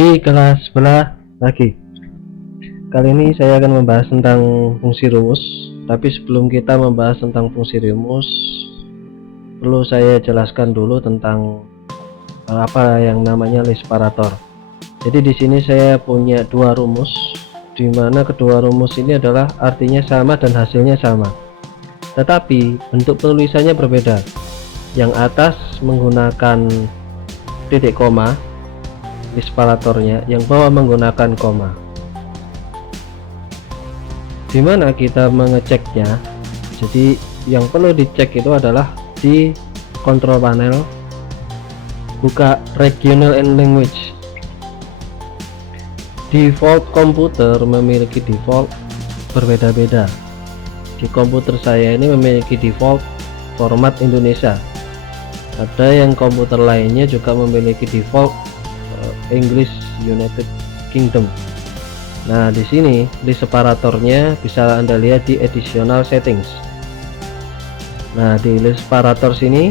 Di kelas sebelah lagi. Kali ini saya akan membahas tentang fungsi rumus. Tapi sebelum kita membahas tentang fungsi rumus, perlu saya jelaskan dulu tentang apa yang namanya list separator. Jadi di sini saya punya dua rumus, di mana kedua rumus ini adalah artinya sama dan hasilnya sama, tetapi bentuk penulisannya berbeda. Yang atas menggunakan titik koma list separatornya, yang bawah menggunakan koma. Dimana kita mengeceknya, jadi yang perlu dicek itu adalah di control panel, buka regional and language. Default komputer memiliki default berbeda-beda. Di komputer saya ini memiliki default format Indonesia. Ada yang komputer lainnya juga memiliki default English United Kingdom. Nah, di sini list separatornya bisa Anda lihat di additional settings. Nah, di list separator sini,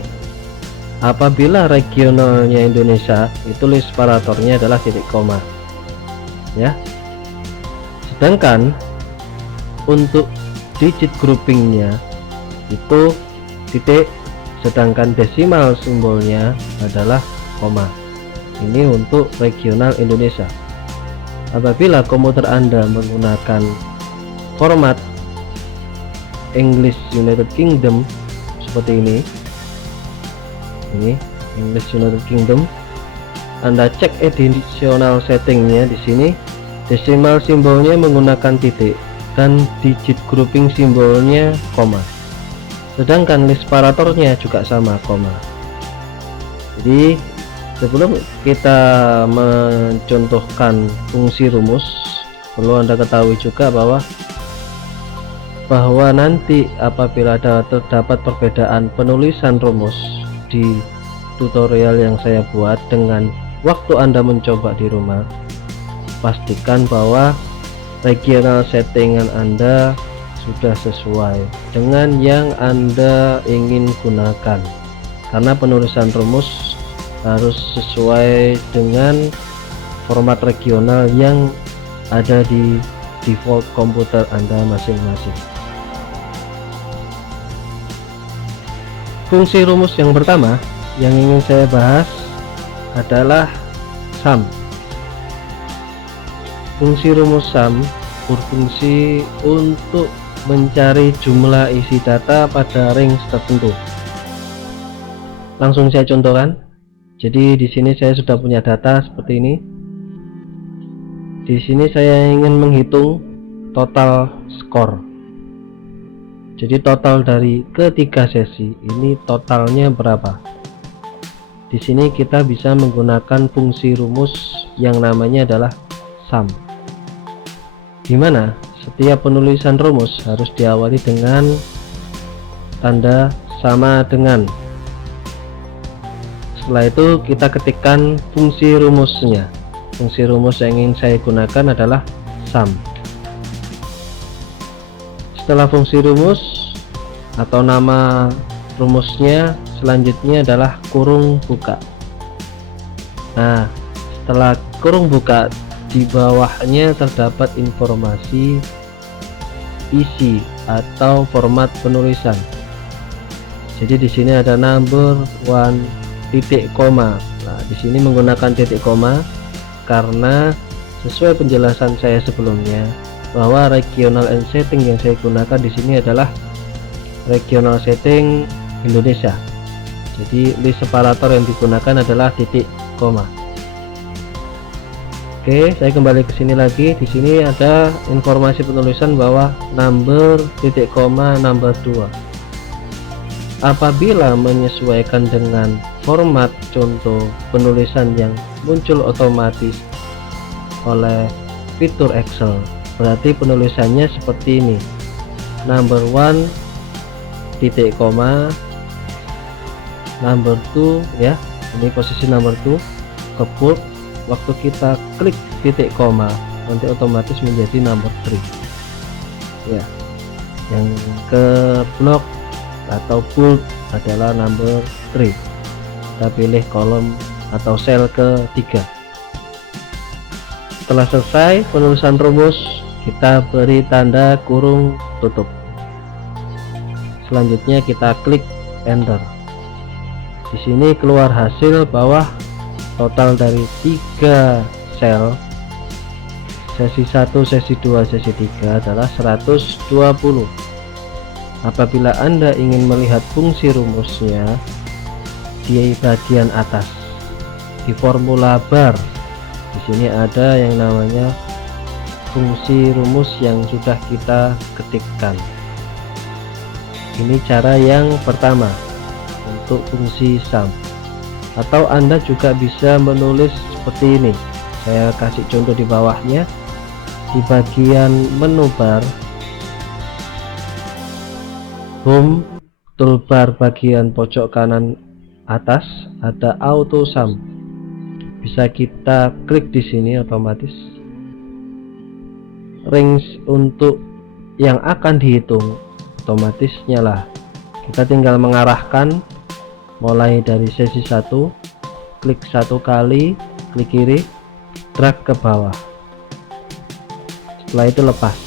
apabila regionalnya Indonesia, itu list separatornya adalah titik koma. Ya. Sedangkan untuk digit groupingnya itu titik, sedangkan desimal simbolnya adalah koma. Ini untuk regional Indonesia. Apabila komputer Anda menggunakan format English United Kingdom seperti ini English United Kingdom, Anda cek additional settingnya. Di sini desimal simbolnya menggunakan titik dan digit grouping simbolnya koma, sedangkan list separatornya juga sama, koma. Jadi sebelum kita mencontohkan fungsi rumus, perlu Anda ketahui juga bahwa nanti apabila terdapat perbedaan penulisan rumus di tutorial yang saya buat, dengan waktu Anda mencoba di rumah, pastikan bahwa regional settingan Anda sudah sesuai dengan yang Anda ingin gunakan, karena penulisan rumus harus sesuai dengan format regional yang ada di default komputer Anda masing-masing. Fungsi rumus yang pertama yang ingin saya bahas adalah sum. Fungsi rumus sum berfungsi untuk mencari jumlah isi data pada range tertentu. Langsung saya contohkan. Jadi di sini saya sudah punya data seperti ini. Di sini saya ingin menghitung total skor. Jadi total dari ketiga sesi ini totalnya berapa. Di sini kita bisa menggunakan fungsi rumus yang namanya adalah sum. Dimana setiap penulisan rumus harus diawali dengan tanda sama dengan. Setelah itu kita ketikkan fungsi rumusnya. Fungsi rumus yang ingin saya gunakan adalah sum. Setelah fungsi rumus atau nama rumusnya, selanjutnya adalah kurung buka. Nah, setelah kurung buka, di bawahnya terdapat informasi isi atau format penulisan. Jadi di sini ada number one titik koma. Nah, di sini menggunakan titik koma karena sesuai penjelasan saya sebelumnya bahwa regional and setting yang saya gunakan di sini adalah regional setting Indonesia. Jadi list separator yang digunakan adalah titik koma. Oke, saya kembali ke sini lagi. Di sini ada informasi penulisan bahwa number titik koma number 2. Apabila menyesuaikan dengan format contoh penulisan yang muncul otomatis oleh fitur Excel, berarti penulisannya seperti ini: number 1 titik koma number 2, ya, ini posisi number 2 ke bold. Waktu kita klik titik koma, nanti otomatis menjadi number 3, ya. Yang ke blok atau bold adalah number 3. Kita pilih kolom atau sel ke 3. Setelah selesai penulisan rumus, kita beri tanda kurung tutup. Selanjutnya kita klik enter. Di sini keluar hasil bahwa total dari 3 sel, sesi 1, sesi 2, sesi 3 adalah 120. Apabila Anda ingin melihat fungsi rumusnya di bagian atas di formula bar, di sini ada yang namanya fungsi rumus yang sudah kita ketikkan. Ini cara yang pertama untuk fungsi sum. Atau Anda juga bisa menulis seperti ini. Saya kasih contoh di bawahnya. Di bagian menu bar home, toolbar bagian pojok kanan atas ada auto sum. Bisa kita klik di sini, otomatis range untuk yang akan dihitung otomatis nyala. Kita tinggal mengarahkan mulai dari sesi 1, klik 1 kali, klik kiri, drag ke bawah. Setelah itu lepas.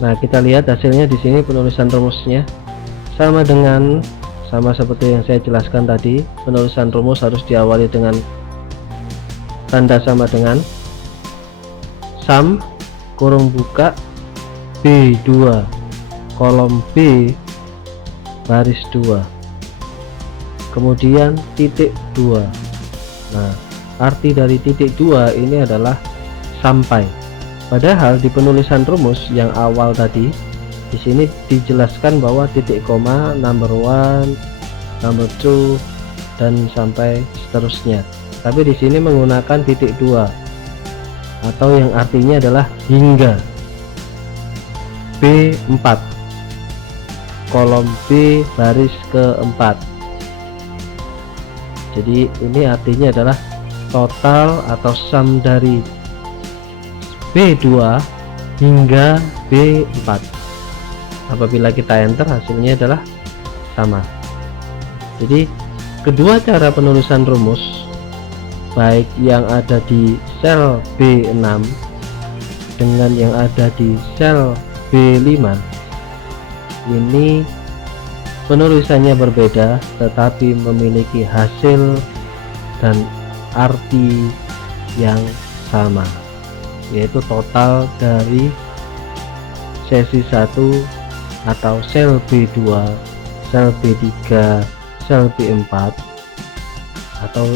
Nah, kita lihat hasilnya di sini. Penulisan rumusnya sama seperti yang saya jelaskan tadi. Penulisan rumus harus diawali dengan tanda sama dengan sum kurung buka B2 kolom B baris 2, kemudian titik 2. Nah, arti dari titik 2 ini adalah sampai. Padahal di penulisan rumus yang awal tadi, di sini dijelaskan bahwa titik koma, number 1, number 2, dan sampai seterusnya. Tapi di sini menggunakan titik 2 atau yang artinya adalah hingga B4 kolom B baris keempat. Jadi ini artinya adalah total atau sum dari B2 hingga B4. Apabila kita enter, hasilnya adalah sama. Jadi kedua cara penulisan rumus, baik yang ada di sel B6 dengan yang ada di sel B5, ini penulisannya berbeda tetapi memiliki hasil dan arti yang sama, yaitu total dari sesi 1 atau sel B2, sel B3, sel B4 atau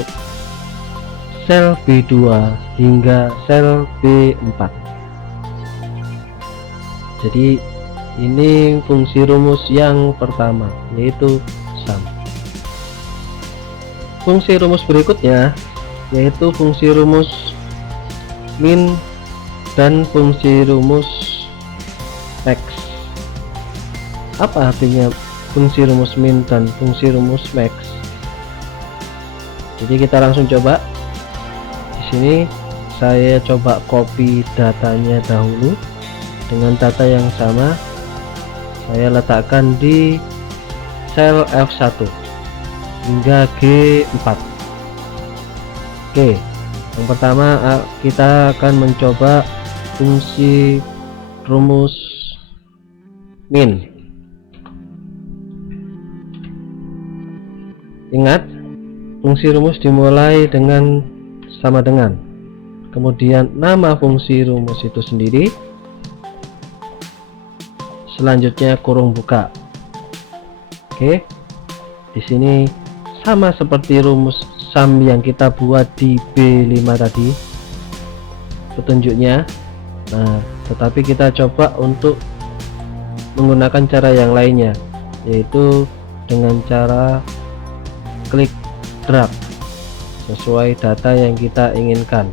sel B2 hingga sel B4. Jadi ini fungsi rumus yang pertama, yaitu sum. Fungsi rumus berikutnya yaitu fungsi rumus min dan fungsi rumus max. Apa artinya fungsi rumus min dan fungsi rumus max? Jadi kita langsung coba. Di sini saya coba copy datanya dahulu dengan data yang sama. Saya letakkan di sel F1 hingga G4. Oke, yang pertama kita akan mencoba fungsi rumus min. Ingat, fungsi rumus dimulai dengan sama dengan, kemudian nama fungsi rumus itu sendiri, selanjutnya kurung buka. Oke, di sini sama seperti rumus sum yang kita buat di B5 tadi petunjuknya. Nah, tetapi kita coba untuk menggunakan cara yang lainnya, yaitu dengan cara klik drag sesuai data yang kita inginkan.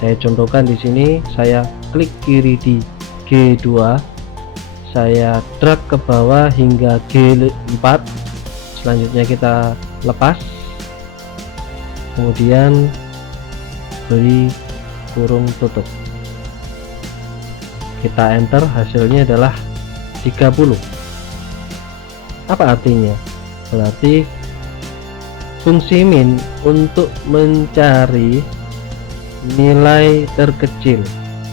Saya contohkan di sini, saya klik kiri di G2, saya drag ke bawah hingga G4, selanjutnya kita lepas, kemudian beri kurung tutup, kita enter, hasilnya adalah 30. Apa artinya? Berarti fungsi min untuk mencari nilai terkecil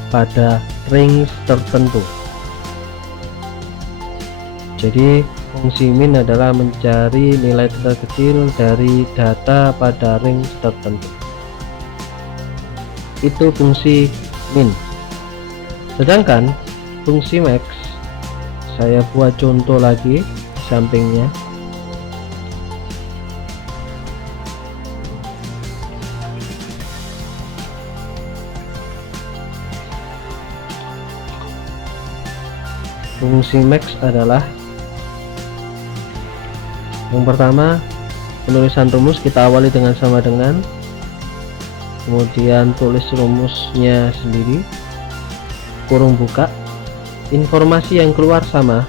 pada range tertentu. Jadi fungsi min adalah mencari nilai terkecil dari data pada range tertentu. Itu fungsi min. Sedangkan fungsi max, saya buat contoh lagi di sampingnya. Fungsi max adalah yang pertama, penulisan rumus kita awali dengan sama dengan, kemudian tulis rumusnya sendiri, kurung buka, informasi yang keluar sama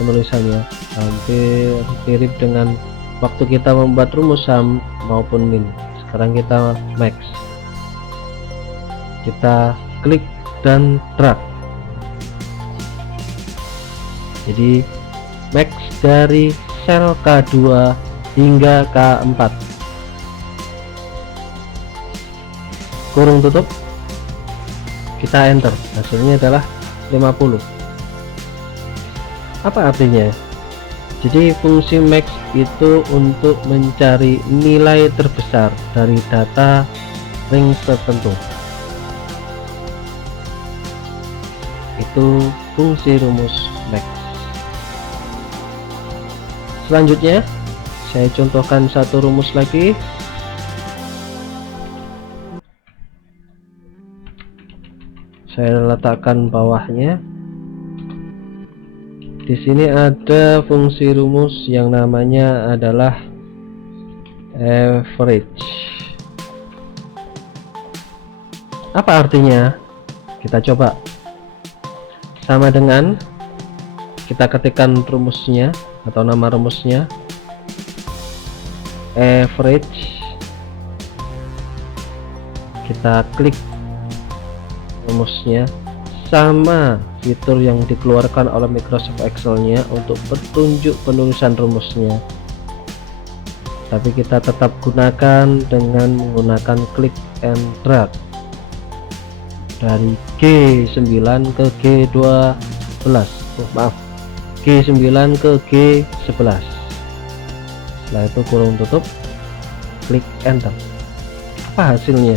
penulisannya, hampir mirip dengan waktu kita membuat rumus sum maupun min. Sekarang kita max, kita klik dan drag. Jadi max dari sel K2 hingga K4, kurung tutup, kita enter, hasilnya adalah 50. Apa artinya? Jadi fungsi max itu untuk mencari nilai terbesar dari data range tertentu. Itu fungsi rumus max. Selanjutnya saya contohkan satu rumus lagi. Saya letakkan bawahnya. Di sini ada fungsi rumus yang namanya adalah average. Apa artinya? Kita coba. Sama dengan kita ketikkan rumusnya atau nama rumusnya, average, kita klik rumusnya, sama fitur yang dikeluarkan oleh Microsoft Excel-nya untuk petunjuk penulisan rumusnya, tapi kita tetap gunakan dengan menggunakan klik and drag dari G9 ke G12, G9 ke G11. Setelah itu kurung tutup, klik enter. Apa hasilnya?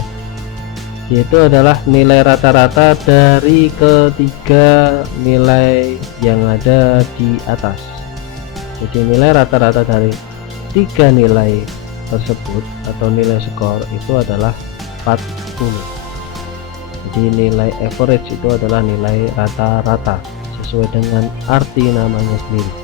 Yaitu adalah nilai rata-rata dari ketiga nilai yang ada di atas. Jadi nilai rata-rata dari tiga nilai tersebut atau nilai skor itu adalah 40. Jadi nilai average itu adalah nilai rata-rata sesuai dengan arti namanya sendiri.